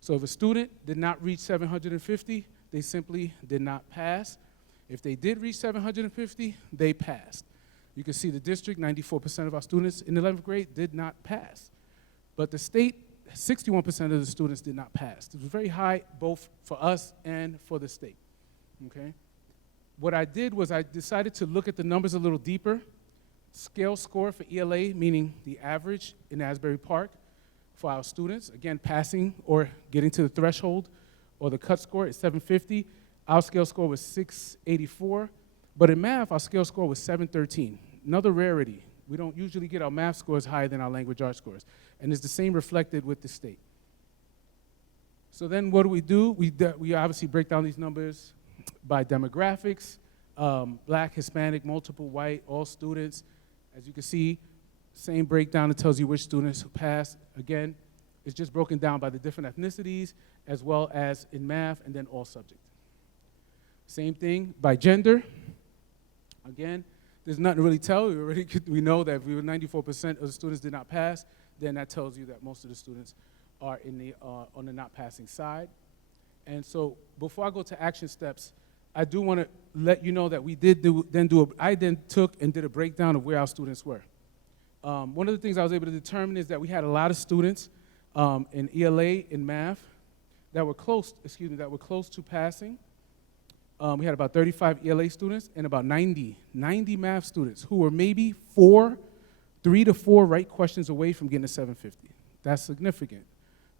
So if a student did not reach 750, they simply did not pass. If they did reach 750, they passed. You can see the district, 94% of our students in 11th grade did not pass. But the state, 61% of the students did not pass. It was very high both for us and for the state, okay? What I did was I decided to look at the numbers a little deeper. Scale score for ELA, meaning the average in Asbury Park for our students, again, passing or getting to the threshold, or the cut score is 750. Our scale score was 684. But in math, our scale score was 713. Another rarity. We don't usually get our math scores higher than our language arts scores. And it's the same reflected with the state. So then what do? We obviously break down these numbers by demographics, Black, Hispanic, multiple, white, all students. As you can see, same breakdown that tells you which students passed. Again, it's just broken down by the different ethnicities, as well as in math, and then all subjects. Same thing by gender. Again, there's nothing to really tell. We know that if 94% of the students did not pass, then that tells you that most of the students are on the not passing side. And so before I go to action steps, I do want to let you know that I then took and did a breakdown of where our students were. One of the things I was able to determine is that we had a lot of students in ELA, in math, that were close to passing. We had about 35 ELA students and about 90 math students who were maybe 3 to 4 right questions away from getting a 750. That's significant.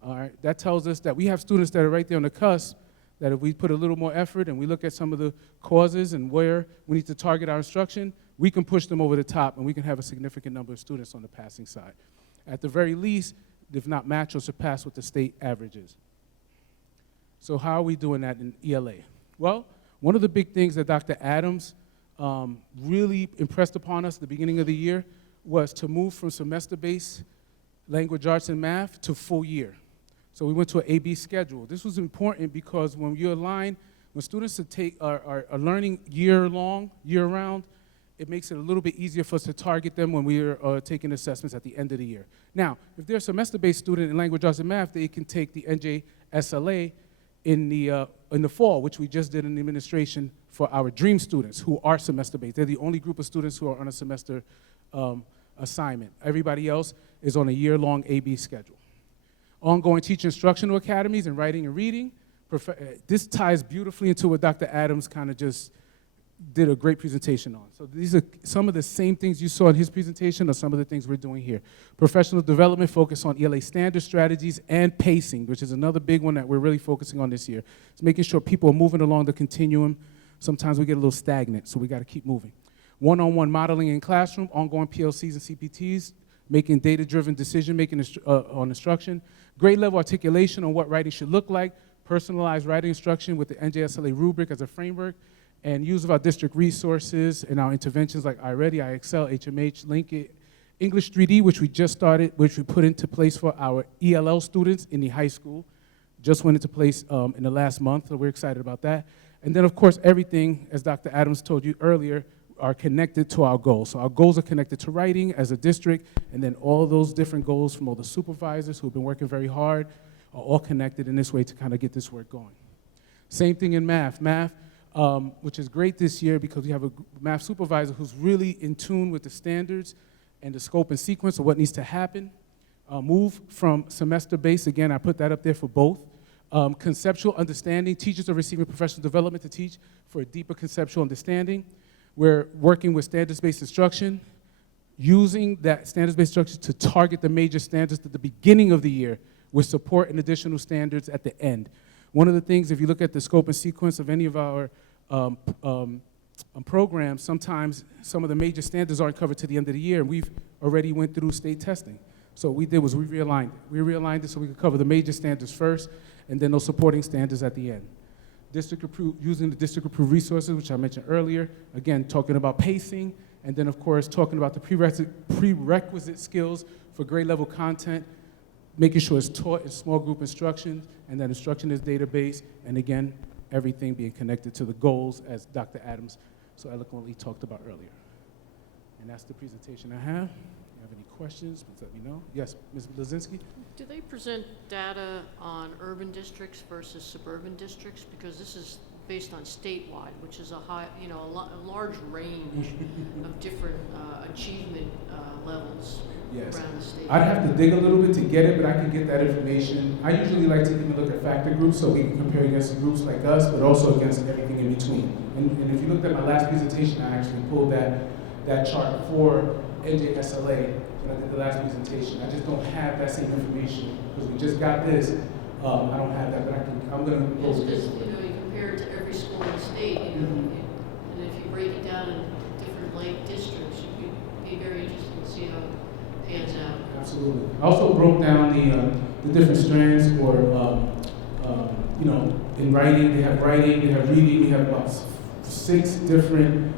All right, that tells us that we have students that are right there on the cusp, that if we put a little more effort and we look at some of the causes and where we need to target our instruction, we can push them over the top and we can have a significant number of students on the passing side. At the very least, if not match or surpass what the state average is. So how are we doing that in ELA? Well, one of the big things that Dr. Adams really impressed upon us at the beginning of the year was to move from semester-based language arts and math to full year. So we went to an A-B schedule. This was important because when students are learning year-long, year-round, it makes it a little bit easier for us to target them when we are taking assessments at the end of the year. Now, if they're a semester-based student in language arts and math, they can take the NJSLA in the fall, which we just did in the administration for our DREAM students who are semester-based. They're the only group of students who are on a semester assignment. Everybody else is on a year-long A-B schedule. Ongoing teacher instructional academies in writing and reading. This ties beautifully into what Dr. Adams kind of just did a great presentation on. So these are some of the same things you saw in his presentation or some of the things we're doing here. Professional development focus on ELA standard strategies and pacing, which is another big one that we're really focusing on this year. It's making sure people are moving along the continuum. Sometimes we get a little stagnant, so we got to keep moving. One-on-one modeling in classroom, ongoing PLCs and CPTs, making data-driven decision-making on instruction, grade level articulation on what writing should look like, personalized writing instruction with the NJSLA rubric as a framework, and use of our district resources and our interventions like iReady, iExcel, HMH, Link It, English 3D, which we just started, which we put into place for our ELL students in the high school. Just went into place in the last month, so we're excited about that. And then, of course, everything, as Dr. Adams told you earlier, are connected to our goals. So our goals are connected to writing as a district, and then all those different goals from all the supervisors who've been working very hard are all connected in this way to kind of get this work going. Same thing in math. Which is great this year because we have a math supervisor who's really in tune with the standards and the scope and sequence of what needs to happen. Move from semester-based, again, I put that up there for both. Conceptual understanding, teachers are receiving professional development to teach for a deeper conceptual understanding. We're working with standards-based instruction, using that standards-based instruction to target the major standards at the beginning of the year with support and additional standards at the end. One of the things, if you look at the scope and sequence of any of our programs, sometimes some of the major standards aren't covered to the end of the year, and we've already went through state testing. So what we did was we realigned it. We realigned it so we could cover the major standards first, and then those supporting standards at the end. Using the district-approved resources, which I mentioned earlier, again, talking about pacing, and then, of course, talking about the prerequisite skills for grade-level content, making sure it's taught in small group instruction, and that instruction is database, and again, everything being connected to the goals, as Dr. Adams so eloquently talked about earlier. And that's the presentation I have. If you have any questions, please let me know. Yes, Ms. Blazinski? Do they present data on urban districts versus suburban districts? Because this is based on statewide, which is a large range of different achievement levels around the state. I'd have to dig a little bit to get it, but I can get that information. I usually like to even look at factor groups so we can compare against groups like us, but also against everything in between. And if you looked at my last presentation, I actually pulled that chart for NJSLA when I did the last presentation. I just don't have that same information because we just got this. I don't have that, but I'm going to post this. You compare it to every school in the state, and if you break it down in different districts, it'd be very interesting to see how it pans out. Absolutely. I also broke down the different strands for, in writing, they have reading, we have about 6 different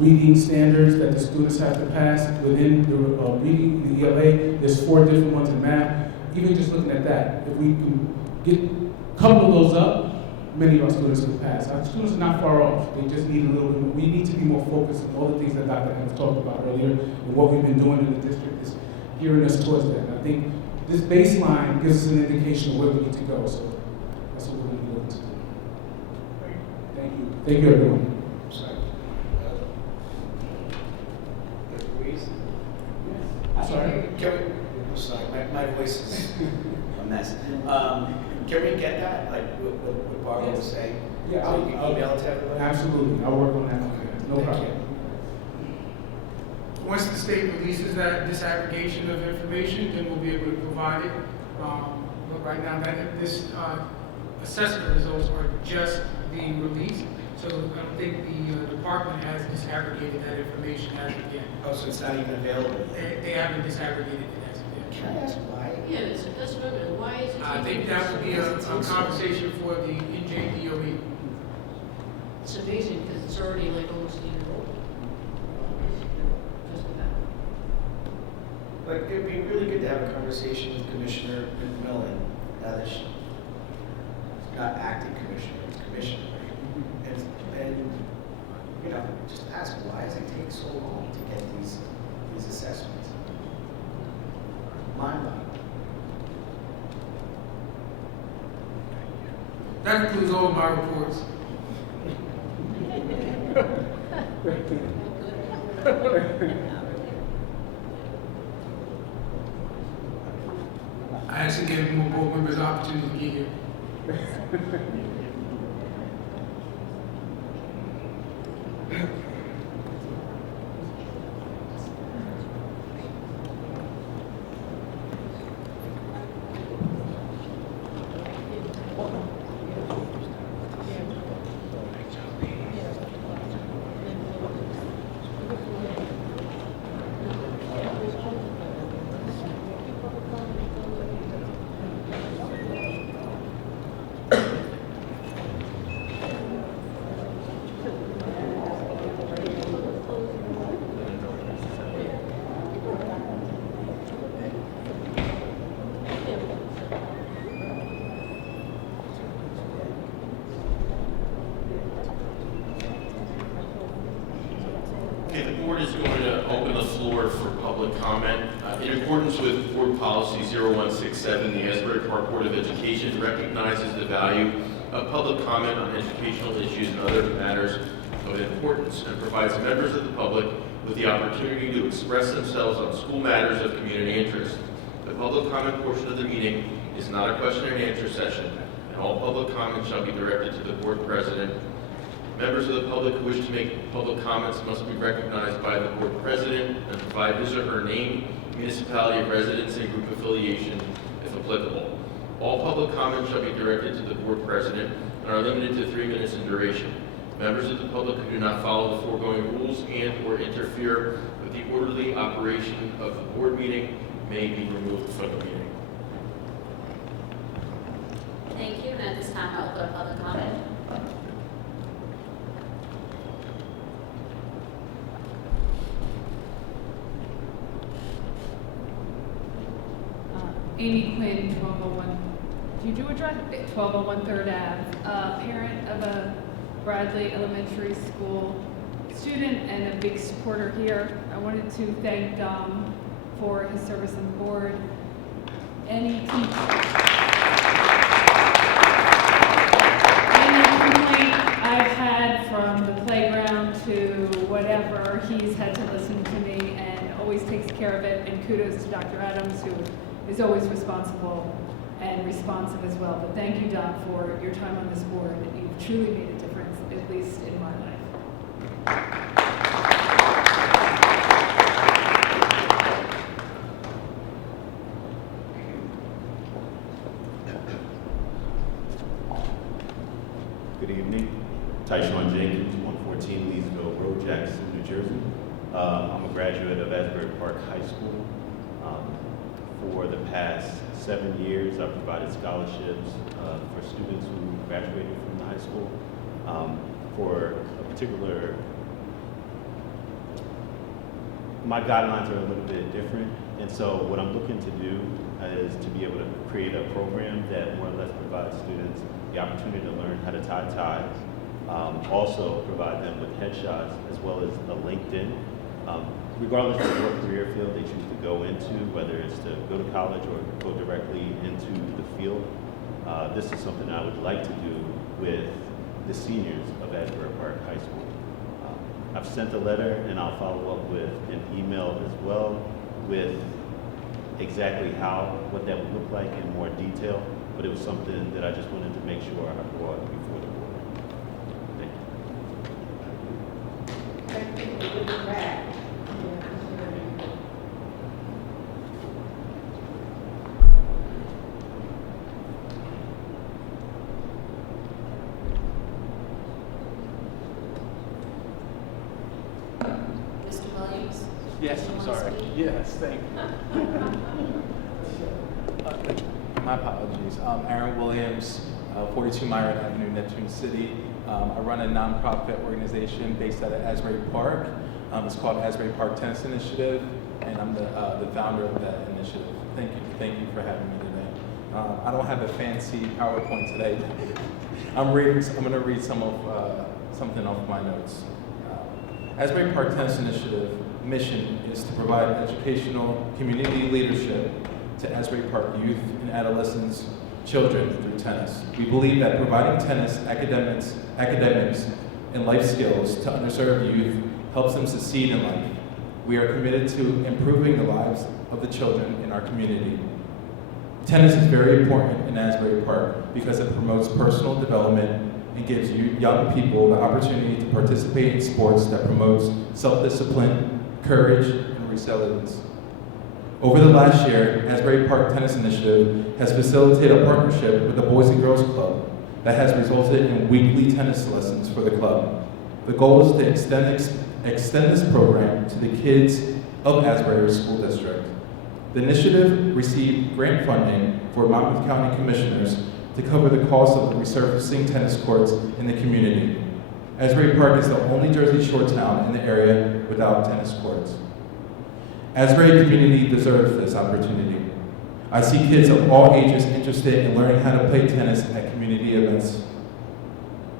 reading standards that the students have to pass within the reading, the ELA. There's 4 different ones in math. Even just looking at that, if we can couple those up, many of our students can pass. Our students are not far off. They just need a little bit more. We need to be more focused on all the things that Dr. Adams talked about earlier, and what we've been doing in the district is gearing us towards that. And I think this baseline gives us an indication of where we need to go. So that's what we're going to be looking to do. Thank you. Thank you, everyone. I'm sorry, my voice is a mess. Can we get that, like what Barbara was saying? Yeah, so you can email it to everybody? Absolutely. I'll work on that. No problem. Once the state releases that disaggregation of information, then we'll be able to provide it. But right now, this assessment results are just being released, so I don't think the department has disaggregated that information as of yet. Oh, so it's not even available? They haven't disaggregated it as of yet. Can I ask why? Yeah, that's what I mean. Why is it? I think that would be a conversation for the NJDOE. It's amazing because it's already like almost a year old. Like, it'd be really good to have a conversation with Commissioner McMillan, now that she's not acting commissioner, it's commissioner. And just ask why does it take so long to get these assessments? Mind-boggling. That includes all of my reports. I actually gave more board members the opportunity to get here. Okay, the board is going to open the floor for public comment. In accordance with Board Policy 0167, the Asbury Park Board of Education recognizes the value of public comment on educational issues and other matters of importance and provides members of the public with the opportunity to express themselves on school matters of community interest. The public comment portion of the meeting is not a question and answer session, and all public comment shall be directed to the board president. Members of the public who wish to make public comments must be recognized by the board president and provide his or her name, municipality of residence, and group affiliation, if applicable. All public comments shall be directed to the board president and are limited to 3 minutes in duration. Members of the public who do not follow the foregoing rules and/or interfere with the orderly operation of the board meeting may be removed from the meeting. Thank you, and at this time, I'll open up public comment. Amy Quinn, 1201. Do you do address 1201 Third Ave? Parent of a Bradley Elementary School student and a big supporter here. I wanted to thank Dom for his service on the board. Any complaint I've had from the playground to whatever, he's had to listen to me and always takes care of it. And kudos to Dr. Adams, who is always responsible and responsive as well. But thank you, Dom, for your time on this board. You've truly made a difference, at least in my life. Good evening. Tyshawn Jenkins, 114 Leesville Road, Jackson, New Jersey. I'm a graduate of Asbury Park High School. For the past 7 years, I've provided scholarships for students who graduated from the high school. For a particular, my guidelines are a little bit different, and so what I'm looking to do is to be able to create a program that more or less provides students the opportunity to learn how to tie ties, also provide them with headshots as well as a LinkedIn. Regardless of what career field they choose to go into, whether it's to go to college or go directly into the field, this is something I would like to do with the seniors of Asbury Park High School. I've sent a letter and I'll follow up with an email as well with exactly what that would look like in more detail, but it was something that I just wanted to make sure I brought before the board. Thank you. Mr. Williams? Yes, I'm sorry. Yes, thank you. My apologies. Aaron Williams, 42 Myron Avenue, Neptune City. I run a nonprofit organization based out of Asbury Park. It's called Asbury Park Tennis Initiative, and I'm the founder of that initiative. Thank you for having me today. I don't have a fancy PowerPoint today. I'm going to read something off my notes. Asbury Park Tennis Initiative mission is to provide educational community leadership to Asbury Park youth and adolescents, children through tennis. We believe that providing tennis academics, and life skills to underserved youth helps them succeed in life. We are committed to improving the lives of the children in our community. Tennis is very important in Asbury Park because it promotes personal development and gives young people the opportunity to participate in sports that promotes self-discipline, courage, and resilience. Over the last year, Asbury Park Tennis Initiative has facilitated a partnership with the Boys and Girls Club that has resulted in weekly tennis lessons for the club. The goal is to extend this program to the kids of Asbury School District. The initiative received grant funding for Monmouth County Commissioners to cover the cost of the resurfacing tennis courts in the community. Asbury Park is the only Jersey Shore town in the area without tennis courts. Asbury community deserves this opportunity. I see kids of all ages interested in learning how to play tennis at community events.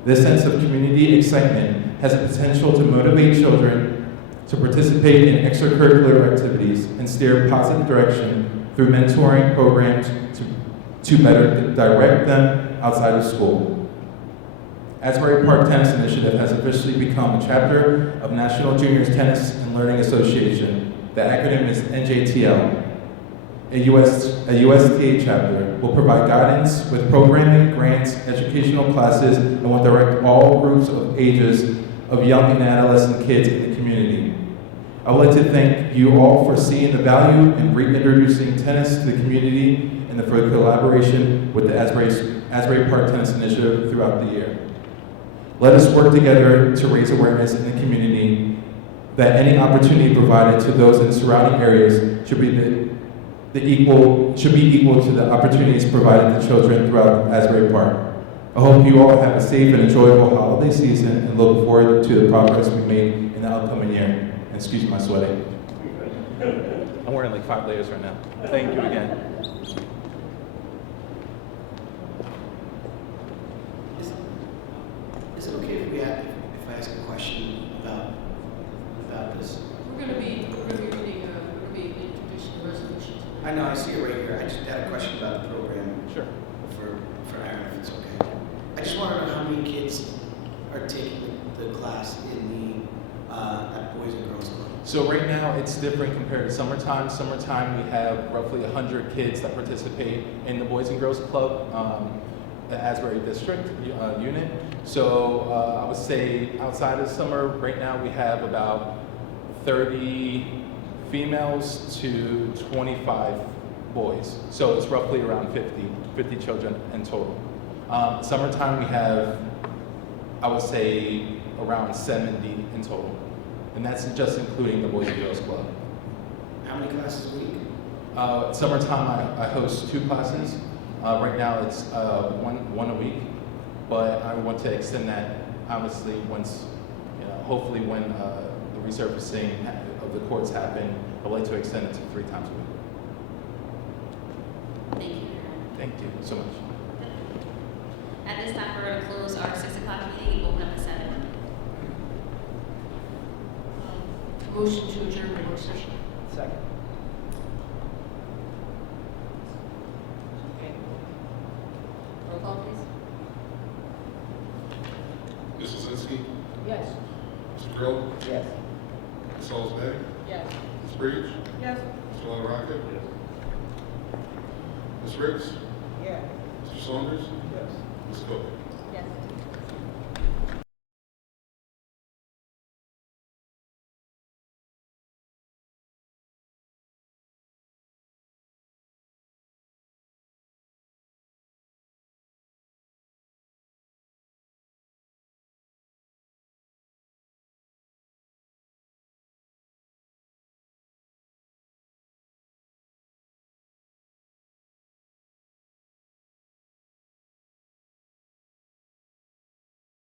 This sense of community excitement has the potential to motivate children to participate in extracurricular activities and steer a positive direction through mentoring programs to better direct them outside of school. Asbury Park Tennis Initiative has officially become a chapter of National Juniors Tennis and Learning Association. The acronym is NJTL. A USTA chapter will provide guidance with programming, grants, educational classes, and will direct all groups of ages of young and adolescent kids in the community. I would like to thank you all for seeing the value in reintroducing tennis to the community and for the collaboration with the Asbury Park Tennis Initiative throughout the year. Let us work together to raise awareness in the community that any opportunity provided to those in surrounding areas should be equal to the opportunities provided to children throughout Asbury Park. I hope you all have a safe and enjoyable holiday season and look forward to the progress we make in the upcoming year. And excuse my sweating. I'm wearing like 5 layers right now. Thank you again. Is it okay if I ask a question about this? We're going to be introducing the resolution. I know, I see it right here. I just had a question about the program. Sure. For Aaron, if it's okay. I just want to know how many kids are taking the class in the at Boys and Girls Club. So right now it's different compared to summertime. Summertime we have roughly 100 kids that participate in the Boys and Girls Club, the Asbury District unit. So I would say outside of summer, right now we have about 30 females to 25 boys. So it's roughly around 50 children in total. Summertime we have, I would say, around 70 in total. And that's just including the Boys and Girls Club. How many classes a week? Summertime I host 2 classes. Right now it's one a week, but I want to extend that obviously once, hopefully when the resurfacing of the courts happen, I'd like to extend it to 3 times a week. Thank you. Thank you so much. At this time, we're going to close our 6 o'clock meeting and open up at 7. Motion to adjourn the work session. Second. Roll call, please. Mrs. Zinsky, Yes. Mr. Grillo, Yes. Ms. Salisbury, Yes. Ms. Breach, Yes. Mr. LaRocca, Ms. Riggs, Yeah. Mr. Saunders, Yes. Ms. Cook. Yes.